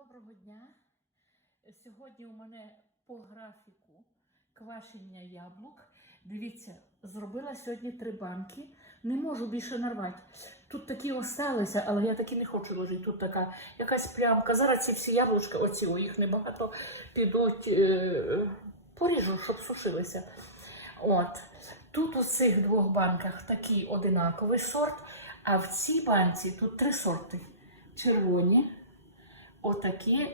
Доброго дня. Сьогодні у мене по графіку квашення яблук. Дивіться, зробила сьогодні три банки. Не можу більше нарвати. Тут такі осталися, але я таки не хочу ложити. Тут така якась плямка. Зараз ці всі яблучка, оці о, їх небагато, підуть, е, поріжу, щоб сушилися. От. Тут у цих двох банках такий одинаковий сорт, а в цій банці тут три сорти: червоні, отакі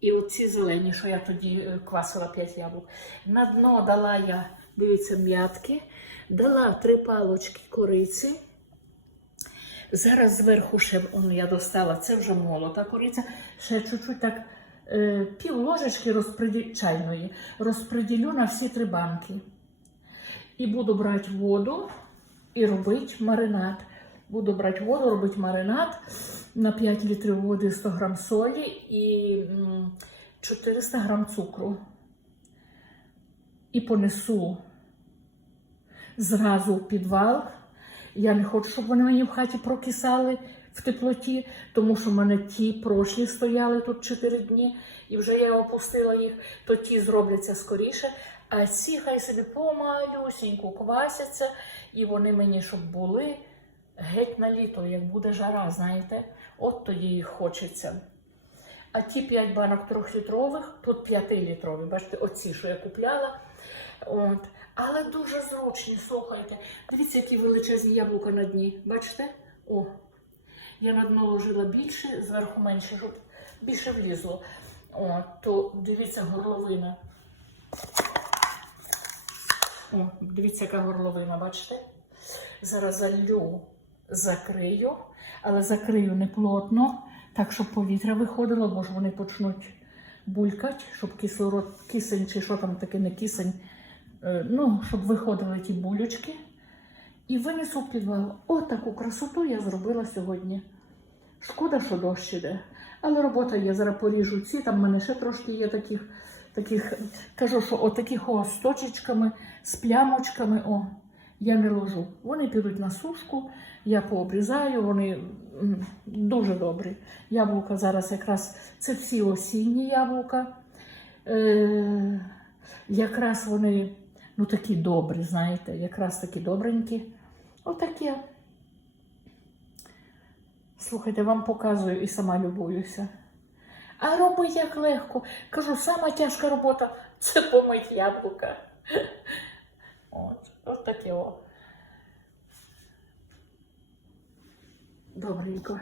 і оці зелені, що я тоді е, квасила 5 яблук. На дно дала я, дивіться, м'ятки, дала три палочки кориці. Зараз зверху ще он, я достала, це вже молота кориця, ще чуть-чуть так е, пів ложечки розпреді... чайної розподілю на всі три банки. І буду брати воду і робити маринад. Буду брати воду, робити маринад на 5 літрів води 100 грам солі і 400 грам цукру. І понесу зразу в підвал. Я не хочу, щоб вони мені в хаті прокисали в теплоті, тому що в мене ті прошлі стояли тут 4 дні, і вже я опустила їх, то ті зробляться скоріше. А ці хай собі помалюсіньку квасяться, і вони мені щоб були геть на літо, як буде жара, знаєте, от тоді їх хочеться. А ті 5 банок трьохлітрових, тут 5-літрові, бачите, оці, що я купляла. От. Але дуже зручні, слухайте. Дивіться, які величезні яблука на дні. Бачите? О, я на дно ложила більше, зверху менше, щоб більше влізло. О, то дивіться, горловина. О, дивіться, яка горловина, бачите? Зараз залю, закрию, але закрию не плотно, так, щоб повітря виходило, бо вони почнуть булькати, щоб кислород, кисень чи що там таке не кисень, е, ну, щоб виходили ті булючки. І винесу в підвал. Отаку красоту я зробила сьогодні. Шкода, що дощ іде. Але робота є. Зараз поріжу ці, там в мене ще трошки є таких, таких кажу, що отаких о, з точечками, з плямочками. О, я не ложу. Вони підуть на сушку, я пообрізаю, вони дуже добрі. Яблука зараз якраз це всі осінні яблука. Е, якраз вони ну, такі добрі, знаєте, якраз такі добренькі. Отакі. Слухайте, вам показую і сама любуюся. А роби як легко. Кажу, сама тяжка робота це помить яблука. От, от таке о. Добренько.